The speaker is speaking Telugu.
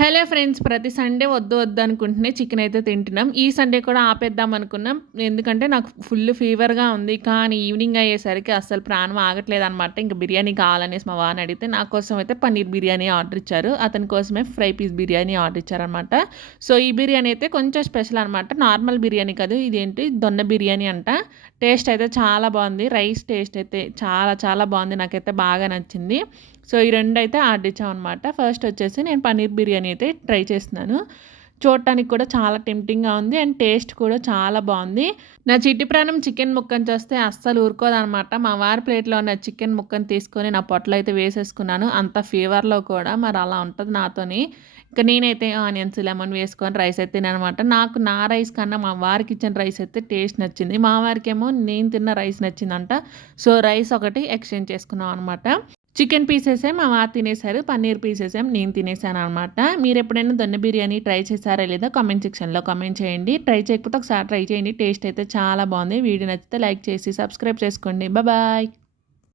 హలో ఫ్రెండ్స్, ప్రతి సండే వద్దు వద్దు అనుకుంటూనే చికెన్ అయితే తింటున్నాం. ఈ సండే కూడా ఆపేద్దాం అనుకున్నాం. ఎందుకంటే నాకు ఫుల్ ఫీవర్‌గా ఉంది. కానీ ఈవినింగ్ అయ్యేసరికి అస్సలు ప్రాణం ఆగట్లేదనమాట. ఇంక బిర్యానీ కావాలనేసి మా వారిని అడిగితే నా కోసం అయితే పన్నీర్ బిర్యానీ ఆర్డర్ ఇచ్చారు. అతని కోసమే ఫ్రై పీస్ బిర్యానీ ఆర్డర్ ఇచ్చారనమాట. సో ఈ బిర్యానీ అయితే కొంచెం స్పెషల్ అనమాట. నార్మల్ బిర్యానీ కాదు. ఇదేంటి దొన్న బిర్యానీ అంట. టేస్ట్ అయితే చాలా బాగుంది. రైస్ టేస్ట్ అయితే చాలా చాలా బాగుంది. నాకైతే బాగా నచ్చింది. సో ఈ రెండైతే ఆర్డర్ ఇచ్చామనమాట. ఫస్ట్ వచ్చేసి నేను పన్నీర్ బిర్యానీ అయితే ట్రై చేస్తున్నాను. చూడటానికి కూడా చాలా టెంప్టింగ్‌గా ఉంది. అండ్ టేస్ట్ కూడా చాలా బాగుంది. నా చిట్టి ప్రాణం చికెన్ ముక్కని చూస్తే అస్సలు ఊరుకోదనమాట. మా వారి ప్లేట్‌లో ఉన్న చికెన్ ముక్కని తీసుకొని నా పొట్టలో అయితే వేసేసుకున్నాను. అంత ఫీవర్‌లో కూడా మరి అలా ఉంటది నాతోని. ఇక నేనైతే ఆనియన్స్, లెమన్ వేసుకొని రైస్ అయితే తిన్నాననమాట. నాకు నా రైస్ కన్నా మా వారికి ఇచ్చిన రైస్ అయితే టేస్ట్ నచ్చింది. మా వారికేమో నేను తిన్న రైస్ నచ్చిందంట. సో రైస్ ఒకటి ఎక్స్‌చేంజ్ చేసుకున్నాం అనమాట. చికెన్ పీసెసే మా వారు తినేసారు. పన్నీర్ పీసెసేమో నేను తినేసాననమాట. మీరెప్పుడైనా దొన్న బిర్యానీ ట్రై చేశారా లేదా కామెంట్ సెక్షన్‌లో కామెంట్ చేయండి. ట్రై చేయకపోతే ఒకసారి ట్రై చేయండి. టేస్ట్ అయితే చాలా బాగుంది. వీడియో నచ్చితే లైక్ చేసి సబ్స్క్రైబ్ చేసుకోండి. బాయ్.